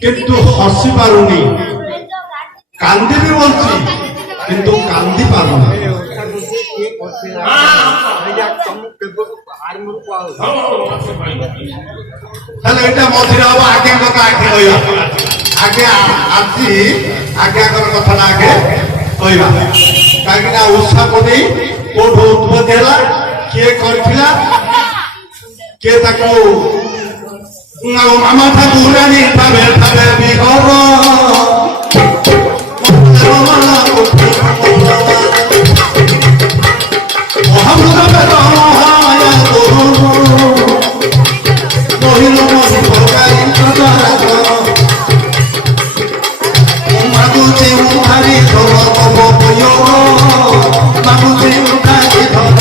किंतु हसी पारुनी कांदी भी बोलছি किंतु कांदी पारुनी हेलो এটা মধ্যে হবে আগে কথা আগে কইবা আগে আসি আগে আগর কথাটা আগে কইবা কাকি না উৎসাহ করে কোঠো উৎপত্তি ହେଲା କିଏ କରିଥିଲା কে তাকো মামা ঠাকুরানি ভাবে ভাবে বিহর মাগুচি উঠারি ধর মাগুচি উঠারি ধর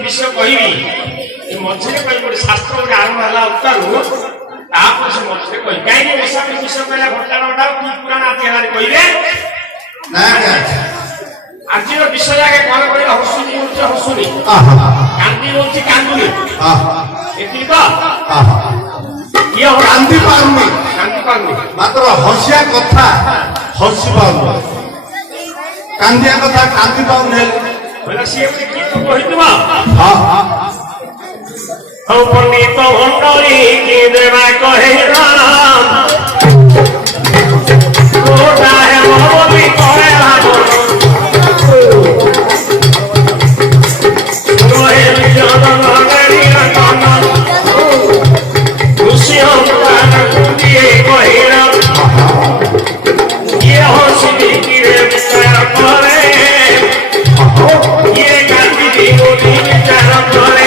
विषय कहबी मझे कह शास्त्र आरंभ है उत्तर से मझे कह कहीं विषय कहला घटना कि पुराण आदि कहले आज विषय आगे कौन कह हसुनी बोलছে हसुनी कांदी बोलছে कांदुनी एति तो ये कांदी पारुनी मात्र हसिया कथा हसी पारुनी कांदिया कथा कांदी पारुनी बोला सी की तो कहितबा हां हम पंडित भंडारी की देवा कहे राम कोटा है भगवती कहे राम रोहे जन नगरी रतन खुशी हम कान दिए कहे राम ये हंसी की रे विचार करे ये कांदी दी गोली विचार करे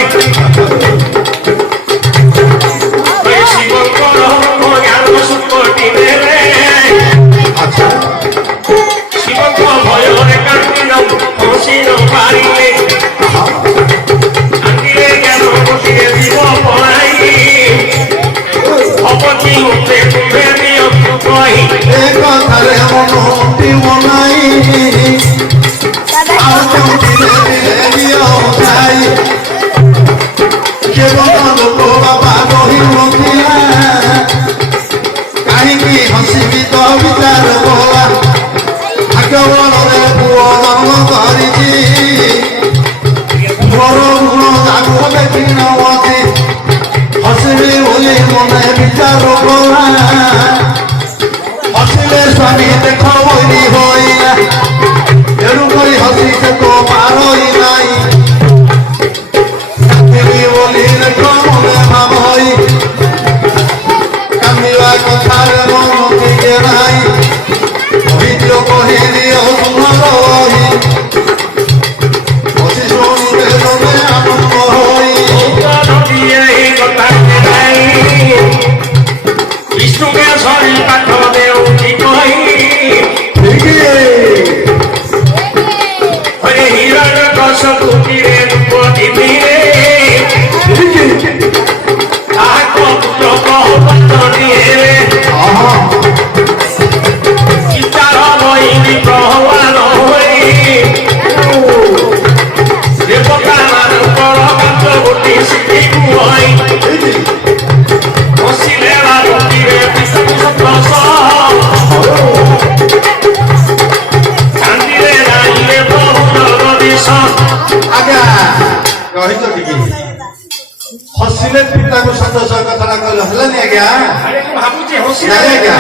हसिले पिता को सतोष कथा कहल हलानी आज्ञा अरे तू भाबुची हसी नहीं आज्ञा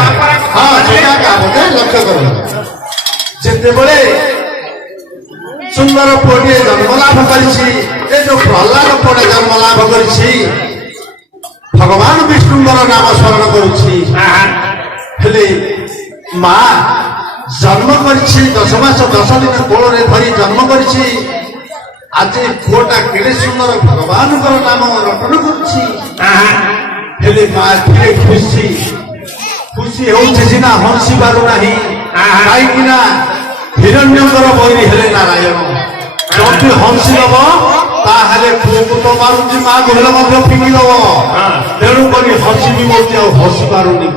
हाँ जोटा का बोले लक्ष्य करो जिते बड़े सुंदर पुओटे जन्म लाभ करिछि ए जो प्रहलाद पुओटे जन्म लाभ करिछि भगवान विष्णुଙ୍କର नाम स्मरण करुछि हेले मा जन्म करिछि 10 मास 10 दिन कोଳରେ धरि जन्म करिछि आज पुओटा केडे सुंदर भगवानଙ୍କର नाम रटन करुछि हेले मा धीरे खुशी खुशी होउछि सिना हंसी पारु नाही काई किना हिरण्यकर बैरी हेले नारायण जदि हंसी दब ताहले पुओको तो मारुछि मा गोहल मध्य फिंगी दब तेणु करी हंसी भी बोलछि आ हंसी पारुनी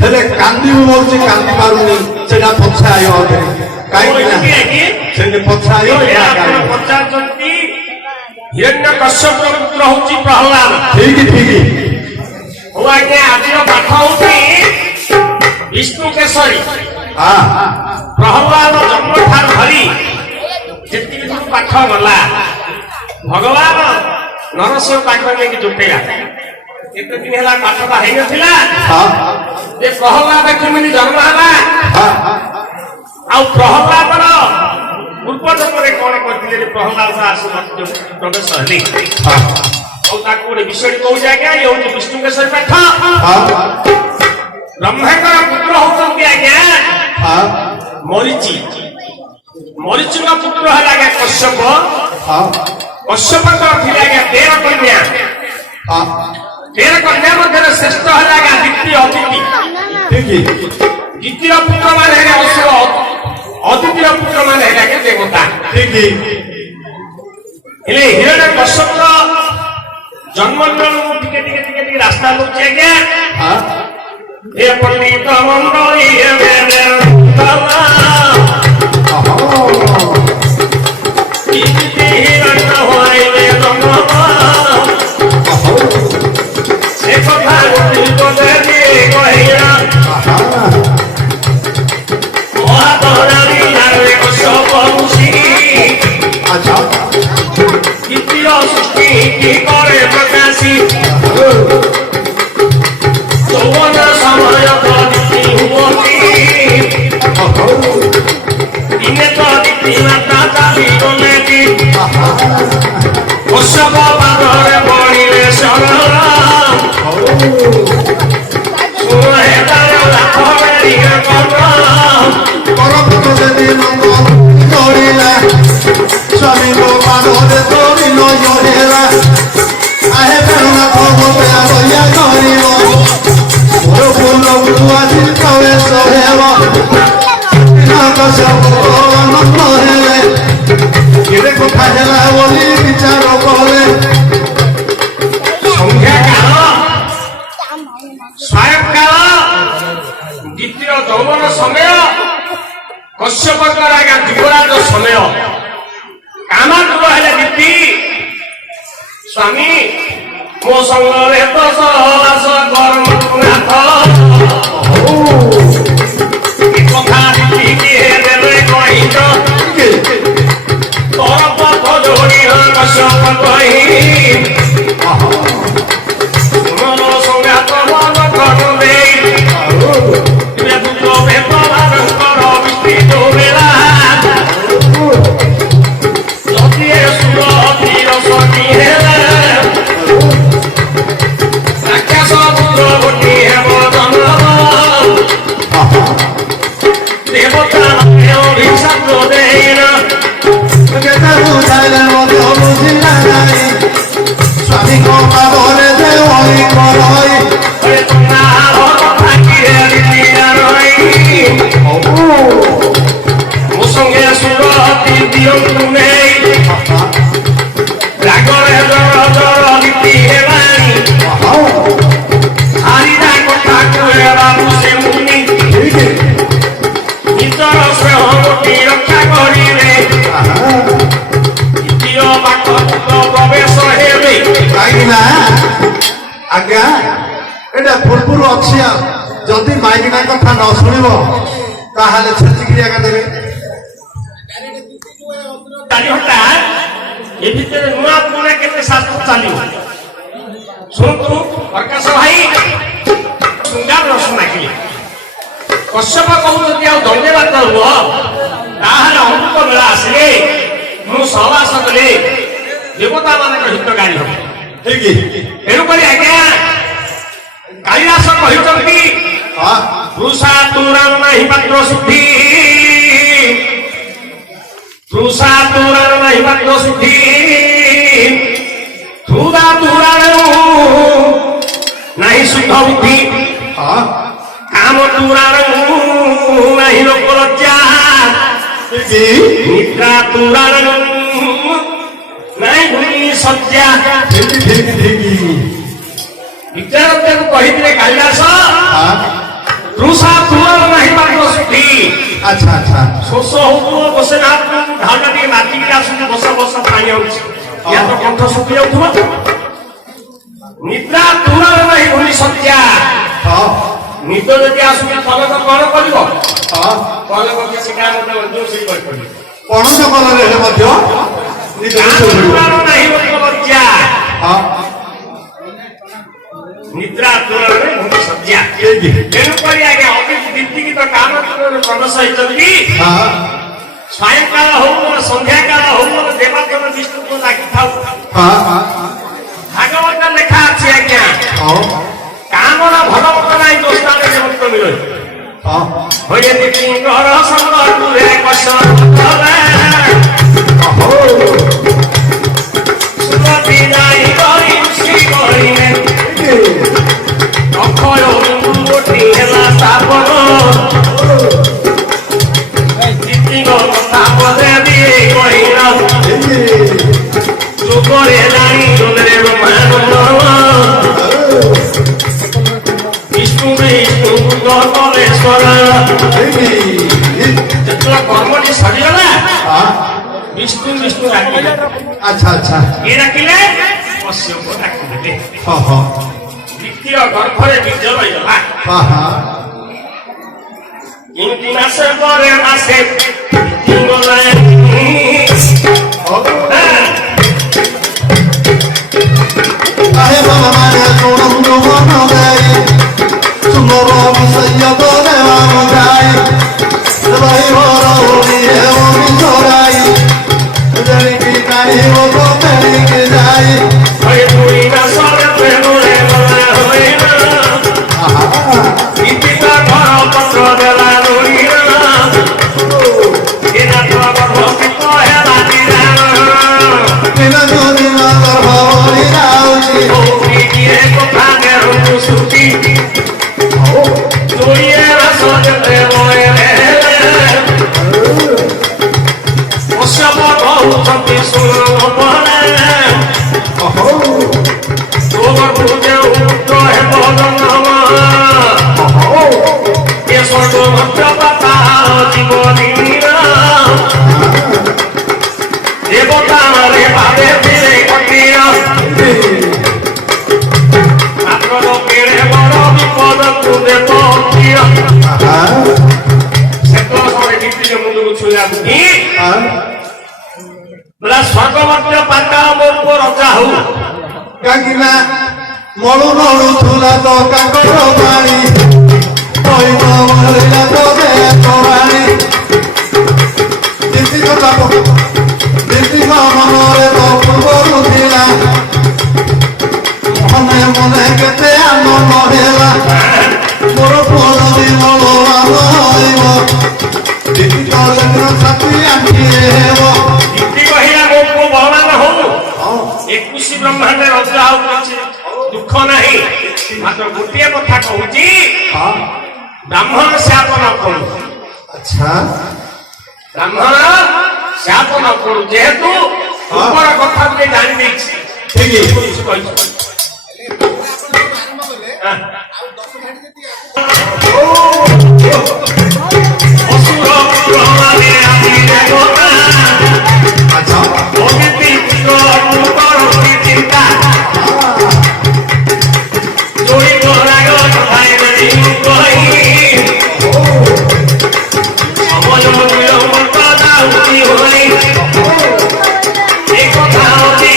हेले कांदी भी बोलछि कांदी पारुनी सेटा पछायो काई किना सेने पछायो पचारजंती हिरण्यकश्यप पुत्र होछि प्रहलाद ठीक ओ आज्ञा आजिर पाठ होछि विष्णु केसरी प्रहलाद जन्म ठार धरी जेति पाठ गला भगवान नरसिंह पाखरे लेके जुटेला एक दिन हला पाठटा हेई नथिला जे प्रहलाद केमिनि जन्म हला आ प्रहलादर पूर्व जन्मरे कोन करथिले प्रहलाद आसु प्रवेश हली आ ताको विषय कहू जाके ये होछि विष्णु केसरी पाठ ब्रह्मांडर पुत्र होचंती आज्ञा मरीचि मरीचि का पुत्र है आज्ञा कश्यप कश्यप का थिले आज्ञा 13 कन्या मध्य श्रेष्ठ है आज्ञा द्वितीय अदिति द्वितीय पुत्र माने है असुर अदितीय पुत्र माने है आज्ञा देवता हेले हिरण्य कश्यप जन्म टिके रास्ता लोग आज्ञा ये पंडित मंडली से कथा द्वितीय सृष्टि की करे प्रकाशी यौवन समय प्रदीप्ति हुवती दिने तो दीप्ति माता चाली गलेती कश्यप पादरे बणिले शरण सुहे तार लाख बेरिए करपुत देवी नंद जोड़िला स्वामी को पादरे जोड़िल जोड़ेला आहे करुणा को मोया भैया करियो मोर फूल उतुआसी कवे सहेवा ना कश्यप आनंद हेले केरे कथा हेला बोली विचार कले संध्या काल सायं काल द्वितीय यौवन समय कश्यप आज्ञा युवराज समय कामातुर हेले दीप्ति स्वामी मो संगे तो सहवास कर्म नाथ कथा दीप्ति देवे कही तोर पथ जोड़ी कश्यप कही मन संगात मन कर दे पुत्र भेदभाव कर विस्तृत बेला जदि सुर तीर सती हेले राक्षस पुत्र गोटी हेब जन्म देवता अभिशाप देन स्वामी को पादरे देवई करई मो संगे सुरती दियंतु नहीं रागरे जर जर दीप्ति हेबानी हारिदा कथा कहे बाबू से मुनि नितर स्नेह गोटी रक्षा करिले द्वितीय बाक प्रवेश हेबे काईना आज्ञा एटा पूर्वरु अछि जदि माइकिना कथा न सुनिबो ताहाले छचिकी आगा देबे ताली हटा ए भितर नुआ पुरा केते शास्त्र चालियो ଶୁଣନ୍ତୁ ପ୍ରକାଶ ଭାଇ ଶୃଙ୍ଗାର ରସ ମାଗିଲେ କଶ୍ୟପ କହୁଛନ୍ତି ଆଉ ଧନ୍ୟବାଦ ନୁହ ତାହେଲେ ଅମୃତ ବେଳା ଆସିଲେ ମୁଁ ସହବାସ କଲେ ଦେବତା ମାନଙ୍କ ହିତକାରୀ ହବ ତେଣୁକରି ଆଜ୍ଞା କାଳିଦାସ କହିଛନ୍ତି ତୃଷା ତୁରାଣ ନାହିଁ ପାତ୍ର ଶୁଦ୍ଧି ତୃଷା ତୁରାଣ ନାହିଁ ପାତ୍ର ଶୁଦ୍ଧି ତୁରା ତୁରାଣ ନାହିଁ ଶୁଦ୍ଧ ବୁଦ୍ଧି କାମ ତୁରାଣ ନାହିଁ ଲୋକ ଲଜ୍ଜା ନିଦ୍ରା ତୁରାଣ ନାହିଁ ଭୂମି ସଜ୍ଜା ବିଚାରକୁ କହିଥିଲେ କାଳିଦାସ ତୃଷା ତୁରାଣ ନାହିଁ ପାତ୍ର ଶୁଦ୍ଧି ଶୋଷ ହଉଥିବ ବସେ ନା ଧାନ ଟିକେ ମାଟିକି ଆସୁଛି ବସା ବସା ପାଣି ଆଉଛି या तो कंठ सुखी जाऊथुवा निद्रा तुराण नाही भूमि सत्या निद जदि आसुची तबे तो कौन करिवो कौन को शिकार मते जो सही कर पड़े पणस कलरे हेले मध्य निद तुराण नाही भूमि सत्या निद्रा तुराण नाही भूमि सत्या तेनु करी आगे अभित दीप्ति की तो काम प्रवेश होइचंती सायंकाल हो संध्याकाल हो देवादेव विष्णु को लागी था भागवत लेखा अच्छी आज्ञा कामना भगवत नहीं दोस्ता में देवत्व मिले होये देखी घर संग तुरे कसन सुरति नाही करी श्री करी अखय गोटी हेला साबन কথা বলে দিয়ে কইল চুপরে নাই তোরে বিষ্ণু বিষ্ণু গলেশ্বর যেতলা কর্মটি সরিগলা বিষ্ণু বিষ্ণু ডাকিলে কে ডাকিলে কশ্যপ ডাকিলে দ্বিতীয় গর্ভরে বীজ রইগলা কিন্তু মাসের পরে মাসে আহে বাবা মানে তোরঙ্গ মন দেয় সুন্দর বিষয় করে যায় ভাই বড় হলি এমন চড়াই জানি কাই ও তো পেরিকে যাই হয়ে তুই না সরে প্রেমে বলে হই না ইতিটা ঘর পত্র দেলা লই না এনা তো ভক্তি কহেলা দিলা বিনা যদি না ভাবলি রাউজি ও কি কথা নেও সুতি তুই এরা সজতে বলে ওসব বহু শুনো বলে তোর বুঝে উত্তর হে বদনাম এ স্বর্গ ভক্ত পাতা জীবনী দেবতা রে ভাবে ফিরে কটিয়া আপনার কেড়ে বড় বিপদ তুলে পড়িয়া সে তো সবাই ডিপিলে মুন্ডু ছুঁয়া কি বলা স্বর্গভক্ত পাতা মোর রজা হউ কাকিনা মরু নড়ু থুলা তো কাকর বাড়ি কইব মরিলা তো দেখবাড়ি দিদি কথা দিদি মନରେ তো পূর্বরু ଥିଲା মনে মনে কেতে আনন্দ হেলা মোর পুଅ যদি বলবান হইব দিদি কলেজর সাথী আঁকি ହେବ দিদি কহিলা ମୋ ପୁଅ ବଳବାନ ହଉ 21 ବ୍ରହ୍ମାଣ୍ଡରେ ରଜ ଆଉ କିଛି ଦୁଃଖ ନାହିଁ ମାତ୍ର ଗୋଟିଏ କଥା କହୁଛି ବ୍ରାହ୍ମଣ శాప ନ କରୁ ଆଚ୍ଛା ବ୍ରାହ୍ମଣ శాప ନ କରୁ ଯେହେତୁ ଉପର କଥା ଟିକେ ଜାଣି ଦେଇଛି ଠିକ କହିଛି ଅସୁର ବ୍ରହ୍ମାଣ୍ଡେ ଆସି ଦେବତା ଆଚ୍ଛା ଅଦିତି ପୁତ୍ର କରନ୍ତି ଚିନ୍ତା ଯୋଡ଼ି ତୋରାଗ ଭାଇ ବଳି କହି ସମୟ ମୂଲ୍ୟ ଦାଉତି ହୋଇ ଏ କଥା ଅତି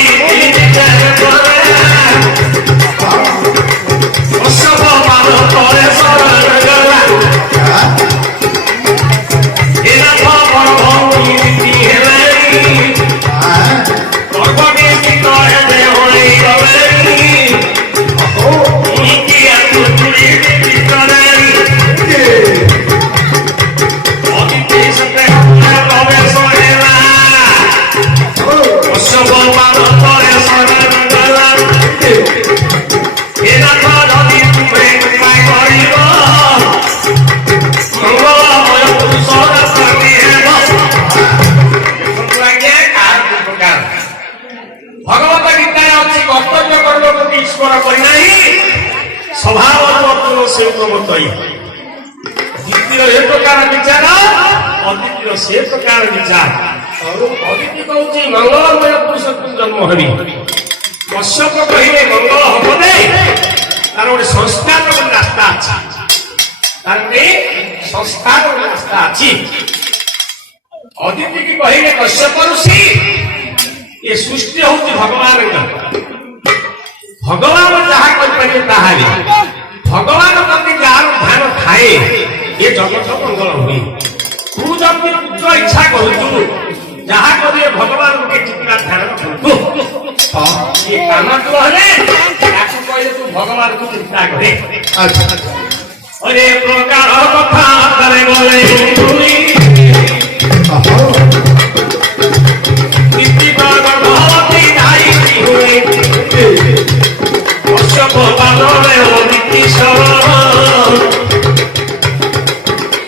ସମତଇ ଦିତିର ଏ ପ୍ରକାର ବିଚାର ଅଦିତିର ସେ ପ୍ରକାର ବିଚାର ଅଦିତି କହୁଛି ମଙ୍ଗଳମୟ ପୁରୁଷକୁ ଜନ୍ମ ହେବି କଶ୍ୟପ କହିଲେ ମଙ୍ଗଳ ହବ ନାହିଁ ତାର ଗୋଟେ ସଂସ୍କାର ଗୋଟେ ରାସ୍ତା ଅଛି ତାର ଗୋଟେ ସଂସ୍କାର ଗୋଟେ ରାସ୍ତା ଅଛି ଅଦିତି କି କହିଲେ କଶ୍ୟପ ଋଷି ଏ ସୃଷ୍ଟି ହଉଛି ଭଗବାନଙ୍କ ଭଗବାନ ଯାହା କରିପାରିବେ ତାହା ଭଗବାନ ପ୍ରତି ଯାହାର ଧ୍ୟାନ ଥାଏ ଏ ଜଗତ ମଙ୍ଗଳ ହୁଏ ତୁ ଯଦି ପୁତ୍ର ଇଚ୍ଛା କରୁଛୁ ଯାହା କରିବେ ଭଗବାନ ଗୋଟେ ଚିନ୍ତା ଧ୍ୟାନ ରଖନ୍ତୁ ଏ କାମକୁ ହେଲେ ତାକୁ କହିଲେ ତୁ ଭଗବାନକୁ ଚିନ୍ତା କରେ ଅରେ ପ୍ରକାର କଥା ତାରେ ଗଲେ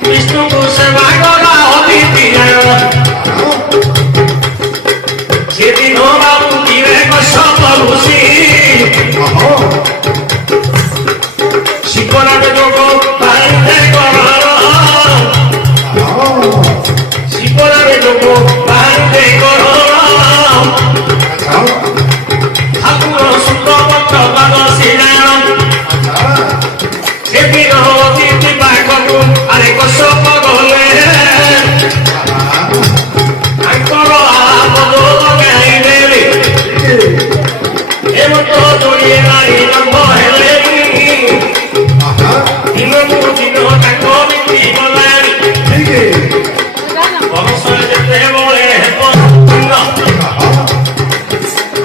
বিষ্ণু সেবা করা অতিথি সেদিন বাবু দিবে কশ্যপ ঋষি শিবরামে যোগ বাড়িতে করার শিবরামে যোগ বাড়িতে করার ঠাকুর শুক্রপক্ষ দ্বাদশী সেদিন অতিথি পাখু আরে কশ্যপ গলে তাଙ୍କର ଆପଦ ଲଗାଇଦେଲେ ଏମତ ଯୋଡ଼ିଏ ନାରୀ ଜନ୍ମ ହେଲେ ଦିନକୁ ଦିନ ତାଙ୍କ ବିକ୍ରି ଗଲାଣି ବଂଶରେ ଯେତେବେଳେ ହେବ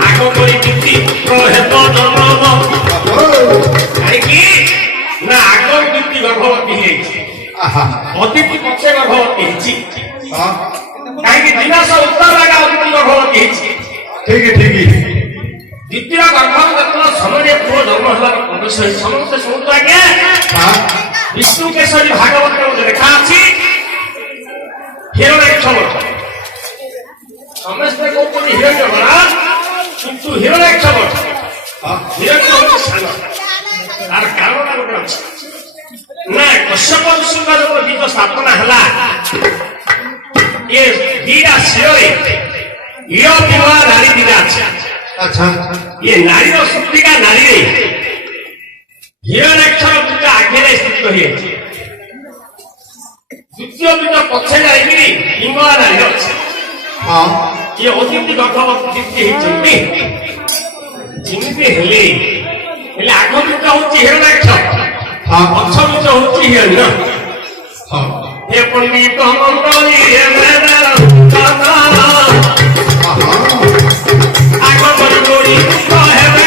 ଆଗ କରି ବିକ୍ରି ହେବ ଜନ୍ମ କାହିଁକି ନା ଆଗ ବିକ୍ରି ଗର୍ଭବତୀ ହେଇଛି ଅତିଥି ପଛେ ଗର୍ଭବତୀ ହେଇଛି କାହିଁକି ଦିନାଶ ଉତ୍ତର ଆଗା ଅତିଥି ଗର୍ଭବତୀ ହେଇଛି ଠିକ ଠିକ ଦ୍ୱିତୀୟ ଗର୍ଭରେ ଯେତେବେଳେ ସମୟରେ ପୁଅ ଜନ୍ମ ହେବାର ପ୍ରବେଶ ହେଇଛି ସମସ୍ତେ ଶୁଣନ୍ତୁ ଆଜ୍ଞା ବିଷ୍ଣୁ କେଶରୀ ଭାଗବତରେ ଗୋଟେ ଲେଖା ଅଛି ହିରଣ୍ୟାକ୍ଷ ସମସ୍ତେ କହୁଛନ୍ତି ହିରଣ୍ୟ ବଳା କିନ୍ତୁ ହିରଣ୍ୟାକ୍ଷ ହିରଣ୍ୟ ହଉଛି ସାନ ତାର କାରଣଟା ଗୋଟେ ଅଛି ନା କଶ୍ୟପ ଋଷିଙ୍କ ଯେତେବେଳେ ବୀଜ ସ୍ଥାପନା ହେଲା ଏ ଦିଟା ଶିରରେ ହିର କିମ୍ବା ନାରୀ ଦିଟା ଅଛି ଆଚ୍ଛା ଇଏ ନାରୀର ସୃଷ୍ଟିକା ନାରୀରେ ହିରଣ୍ୟାକ୍ଷର ବୀଜ ଆଗରେ ସ୍ଥିତ ହେଇଛି ଦ୍ୱିତୀୟ ବୀଜ ପଛେ ଯାଇକିରି ହିଙ୍ଗଳା ନାରୀର ଅଛି ଇଏ ଅତିଥି ଗର୍ଭବତୀ ଯେମିତି ହେଇଛନ୍ତି ଯେମିତି ହେଲେ ଆଗ ବୀଜ ହଉଛି ହିରଣ୍ୟାକ୍ଷ ପଛ ବୀଜ ହଉଛି ହିରଣ୍ୟ ଏ ପଣ୍ଡିତ ମଣ୍ଡଳୀ ଆଗ କରି ଗୋଡ଼ି ହେବେ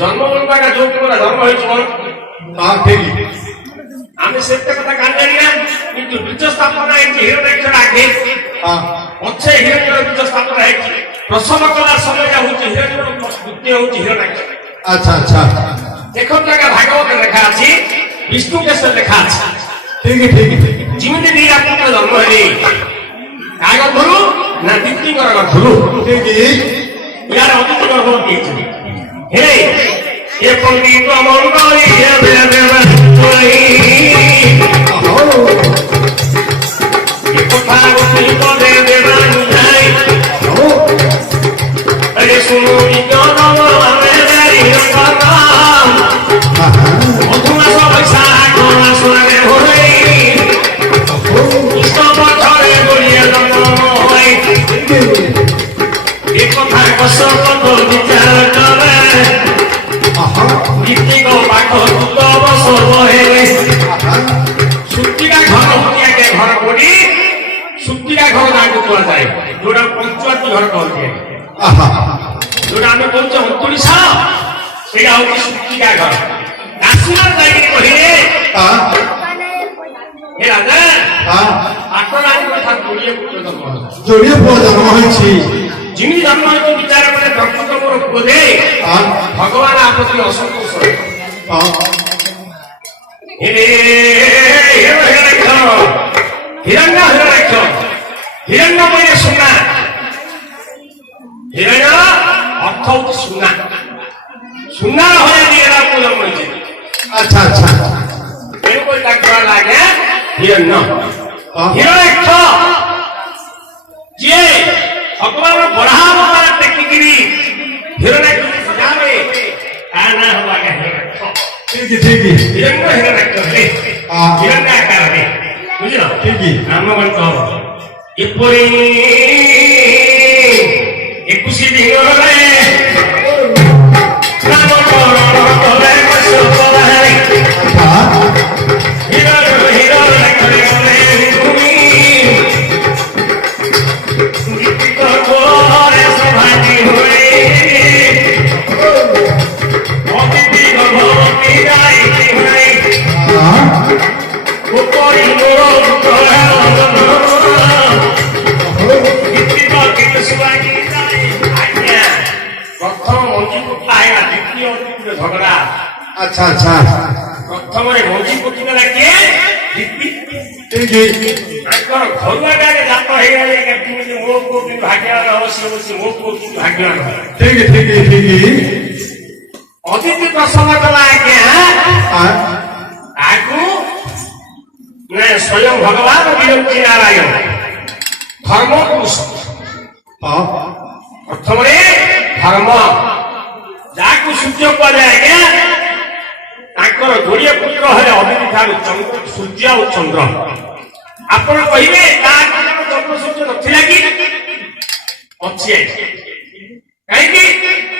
জন্ম বলবা যোগ জন্ম হয়েছে আমি সেটা কথা কান জানি না কিন্তু বীজ স্থাপনা হয়েছে হিরণ্যাক্ষর আগে পছে হিরণ্যর বীজ স্থাপনা হয়েছে প্রসব করার সময় হচ্ছে হিরণ্য দ্বিতীয় হচ্ছে হিরণ্যাক্ষ আচ্ছা আচ্ছা দেখুন জায়গা ভাগবত লেখা আছে বিষ্ণু কেশর লেখা আছে ঠিক ঠিক যেমনি দিন আপনার জন্ম হলে কার গর্ভরু না দ্বিতীয়র গর্ভরু ঠিক ইয়ার অতিথি গর্ভবতী হয়েছে হে এ পণ্ডিত মঙ্গলী কথা পদে দেবান যাই আরে শুনো অধুনা সবাই সারা শোনারে হই কৃষ্ণ বছরে গড়িয়ে জন্ম হয় এ কথা কশ্যপ বিচার করে ভিত্তিক পাঠ সুতিকা ঘর হচ্ছে আগে ঘর পড়ি সুতিকা ঘর তাকে কুহযাଏ ଯୋଉଟା ପଞ୍ଚୁଆତି ଘର କହନ୍ତି ଯୋଉଟା ଆମେ କହୁଛେ ଅନ୍ତୁଳିଶ ସେଇଟା ହଉଛି ସୁତିକା ଘର କାଶ୍ମୀର ଯାଇକି କହିଲେ ହେ ରାଜା ପାଟରାଣୀ କଥା ଯୋଡ଼ିଏ ପୁତ୍ର ଜନ୍ମ ହେଲା। ଯୋଡ଼ିଏ ପୁଅ ଜନ୍ମ ହୋଇଛି। যিনি জন্ম হইব বিচার করে দক্ষিণ মোর ক্রোধে ভগবান আপত্তি অসন্তোষ হিরণ্য হিরণ্য বলে সোনা হিরণ্য অর্থ হচ্ছে সোনা সোনার হয়ে দিয়ে জন্ম হয়েছে। আচ্ছা আচ্ছা এরকম তাকে লাগে হিরণ্য হিরণ্য যে ভগবান বরাহ অবতার টেকিকিরি হিরণ্যাক্ষ যাবে তার নাম হলো আগে হিরণ্যাক্ষ। ঠিক ঠিক হিরণ্য হিরণ্যাক্ষ হে হিরণ্যাকার হে বুঝল ঠিক নামবন্ত এপরি 21 দিনরে নাম করে বসো পড়াই হিরণ্য হিরণ্য করে তুমি ঝগড়া। আচ্ছা আচ্ছা প্রথমে মঞ্জি পতিরা কে তাଙ୍କର ଘରୁଆ ଗାଁରେ ଜାତ ହେଇଗଲେ କେମିତି ମୋ ପୁଅ କିନ୍ତୁ ଭାଗ୍ୟବାନ ହବ ସିଏ ବସି ମୋ ପୁଅ କିନ୍ତୁ ଭାଗ୍ୟବାନ ହବ। ঠিক ঠিক ঠিক ଅଦିତି ପ୍ରସଙ୍ଗ କଲା ଆଜ୍ଞା ତାକୁ ସ୍ୱୟଂ ଭଗବାନ ବିରକ୍ତି ନାରାୟଣ ଧର୍ମ ପୁରୁଷ ପ୍ରଥମରେ ଧର୍ମ ଯାହାକୁ ସୂର୍ଯ୍ୟ କୁହାଯାଏ ଆଜ୍ଞା ତାଙ୍କର ଯୋଡ଼ିଏ ପୁତ୍ର ହେଲେ ଅଦିତି ଠାରୁ ସୂର୍ଯ୍ୟ ଆଉ ଚନ୍ଦ୍ର। ଆପଣ କହିବେ ଚନ୍ଦ୍ର ସୂର୍ଯ୍ୟ ନଥିଲା କି ଅଛି କାହିଁକି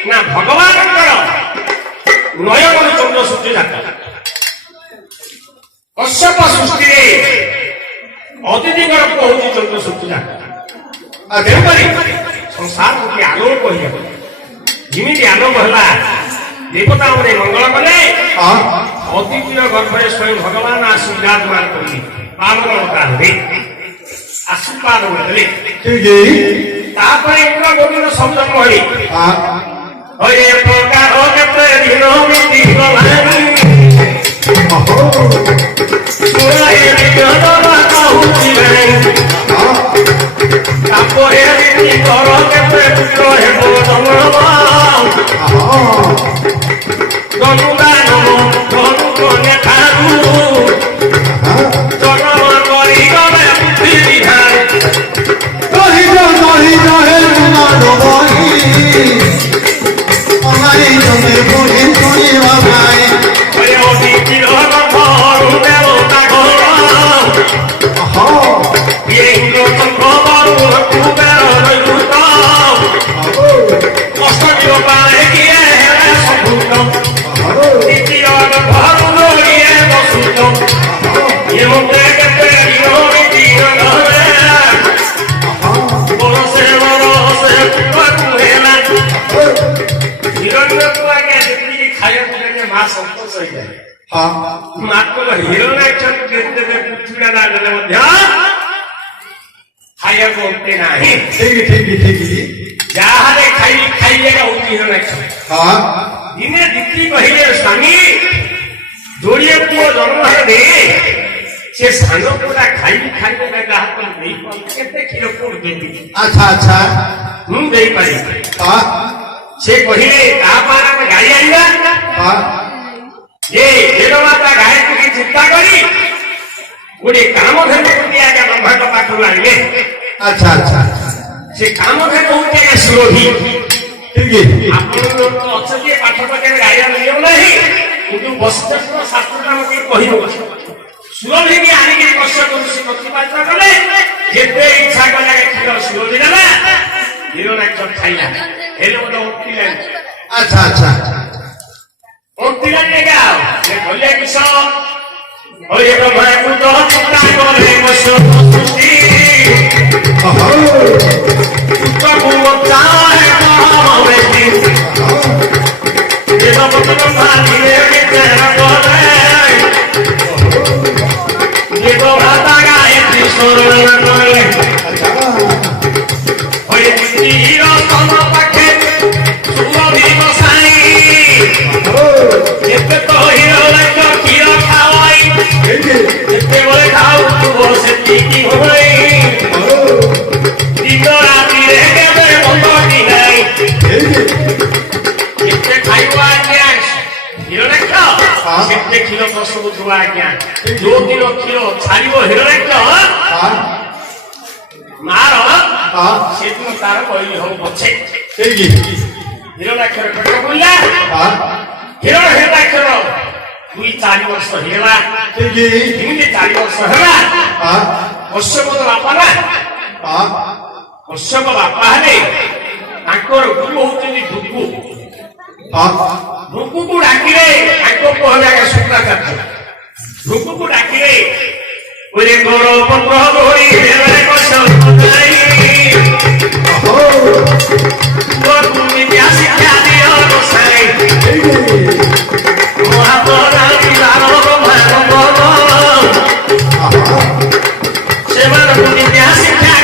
ନା ଭଗବାନଙ୍କର ନୟନରୁ ଚନ୍ଦ୍ର ସୂର୍ଯ୍ୟ ଜାତ କଶ୍ୟପ ସୃଷ୍ଟିରେ ଅଦିତିଙ୍କର ପୁଅ ହଉଛି ଚନ୍ଦ୍ର ସୂର୍ଯ୍ୟ ଜାତ। ତେଣୁକରି ସଂସାର ଗୋଟିଏ ଆଲୋକ ହେଇଯାଉ ଯେମିତି ଆଲୋକ ହେଲା ଦେବତା ମାନେ ମଙ୍ଗଳ କଲେ ଅଦିତିର ଗର୍ଭରେ ସ୍ୱୟଂ ଭଗବାନ ଆସି ବିରାଜମାନ କରିଲେ ବାମନ ଅବତାରରେ ଆଶୀର୍ବାଦ ଦେଲେ। ତାପରେ ଇନ୍ଦ୍ର ଗୋବିନ୍ଦ ଶବ୍ଦ କହି ହରେ ପ୍ରକାର କେତେ ଦିନ ବିତି ଗଲାଣି ତାପରେ କର କେତେ ପୁତ୍ର ହେବ ଧନୁଦାନ ଧନୁ କନ୍ୟା ଠାରୁ ଜନ୍ମ କରିଗଲେ ପୃଥିବୀ ଠାରୁ ଅଦିତିର ଗର୍ଭରୁ ଦେବତା ଘର ଇନ୍ଦ୍ର ଗର୍ଭରୁ କୁବେର ଦୈବତ ଅଷ୍ଟମୀର ପାଳେ କିଏ ହେଲେ ସବୁତ ଦ୍ୱିତୀୟ ଗର୍ଭରୁ ଦୋଳିଏ ବସୁତ ଏ ମତେ କେତେ ଦିନ ବିତିର ଘରେ ବରଷେ ବରଷେ ପୁଅକୁ ହେଲା ହିରଣ୍ୟକୁ ଆଜ୍ଞା ଯେତିକି ଖାଇବାକୁ ଦେଲେ ମା ସନ୍ତୋଷ ହେଇଯାଏ। ମାତ୍ର ହିରଣ୍ୟାକ୍ଷ ଯେତେ ପୃଥିବୀଟା ଦେଲେ ମଧ୍ୟ ଖାଇବାକୁ ଅଟେ ନାହିଁ। ଯାହାରେ ଖାଇଲେ ହଉଛି ହିରଣ୍ୟାକ୍ଷ। ଦିନେ ଦିଦି କହିଲେ ସ୍ୱାମୀ ଯୋଡ଼ିଏ ପୁଅ ଜନ୍ମ ହେଲେ ସେ ସାନ ପୁଅଟା ଖାଇଲେ ଯାହା ତ ଦେଇପାରୁନି କେତେ କ୍ଷୀର କୋଉଠି ଦେବି। ଆଚ୍ଛା ଆଚ୍ଛା ମୁଁ ଦେଇପାରିବି। ସେ କହିଲେ ତା ପାଇଁ ଆମେ ଗାଈ ଆଣିବା ଯେ ଦେବମାତା ଗାଈକୁ କି ଚିନ୍ତା କରି ଗୋଟିଏ କାମଧେନୁ ଗୋଟିଏ ଆଜ୍ଞା ବ୍ରହ୍ମାଣ୍ଡ ପାଖରୁ ଆଣିଲେ। ଆଚ୍ଛା ଆଚ୍ଛା ସେ କାମଧେନୁ ହଉଛି ଆଜ୍ଞା ସୁରଭି। ଆପଣଙ୍କର ଅଛନ୍ତି ପାଠ ପଢ଼ିବାକୁ ଗାଈର ନିୟମ ନାହିଁ କିନ୍ତୁ ବଶିଷ୍ଠ ଶାସ୍ତ୍ରଟା ମତେ କହିବ ସୁରଭିକି ଆଣିକି କଶ୍ୟପ ଋଷି ପ୍ରତିପାଦିତ କଲେ ଯେତେ ଇଚ୍ଛା କଲେ କ୍ଷୀର ସୁରଭି ଦେଲା ହିରଣ୍ୟାକ୍ଷ ଖାଇଲା ହେଲେ ଗୋଟେ ଉଠିଲାନି। ଆଚ୍ଛା ଆଚ୍ଛା ଉଠିଲାନି ଆଜ୍ଞା ସେ କହିଲେ କିସ ହରେ ବ୍ରହ୍ମାକୁ ତ ଚିନ୍ତା କଲେ ସୃଷ୍ଟି ପୁତ୍ରକୁ ଚାଏ କହେ ଦେବପତ୍ର ଭାବିଲେ ବିଚାର କଲେ ଦେବ ଭ୍ରାତା ଗାୟତ୍ରୀ ସ୍ମରଣ ହିର ତମ ପାଖେ ସୁରଭିବ ସାଇ ଯେତେ ତ ହିର ଲାଗ କ୍ଷୀର ଖାଇ ଯେତେବେଳେ ଖାଉଥିବ ସେତିକି ହୋଇ ଦିନ ରାତିରେ କେବେ ମନଟି ନାହିଁ ଯେତେ ଖାଇବ ଆଜ୍ଞା ହିରଣାକ୍ଷ ସେତେ କ୍ଷୀର ପ୍ରସବ ଥିବ ଆଜ୍ଞା ଯୋଉ ଦିନ କ୍ଷୀର ଛାଡ଼ିବ ହିରଣାକ୍ଷ ମାର ସେଦିନ ତାର କହିଲି ହଉ ପଛେ ହିରଣାକ୍ଷର ପେଟ ବୁଲିଲା ହିରଣ ହିରଣାକ୍ଷର 2-4 ବର୍ଷ ହେଇଗଲା ଏମିତି 4 ବର୍ଷ ହେଲା କଶ୍ୟପର ବାପା ନା କଶ୍ୟପ ବାପା ହେଲେ ତାଙ୍କର ଗୁରୁ ହଉଛନ୍ତି ଭୃଗୁ ଭୃଗୁକୁ ଡାକିଲେ ତାଙ୍କ କହିଲେ ଆଜ୍ଞା ଶୁକ୍ରାଚାର୍ଯ୍ୟ ଭୃଗୁକୁ ଡାକିଲେ କହିଲେ ଗୋର ପତ୍ର ଧରି ହେଲେ ଶିକ୍ଷା ଦିଅ ଗୋସାଇ ସେମାନଙ୍କୁ ନିତ୍ୟା ଶିକ୍ଷା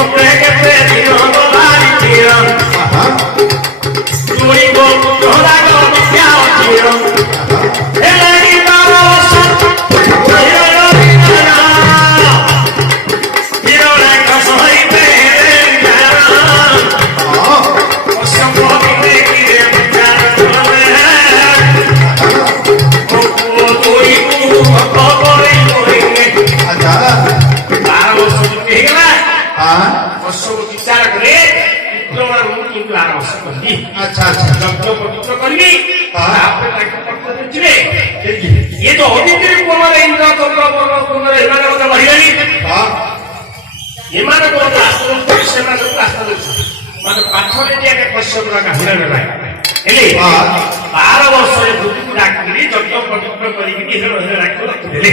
କରିଲେ କେତେ ଦିନ अच्छा अच्छा पवित्र करी ये तो अदिति इंद्र चंद्र बढ़ियानी माने पाठरे कश्यप काहिला ना 12 वर्ष भूति को डाकी यज्ञ पवित्र करी रखिले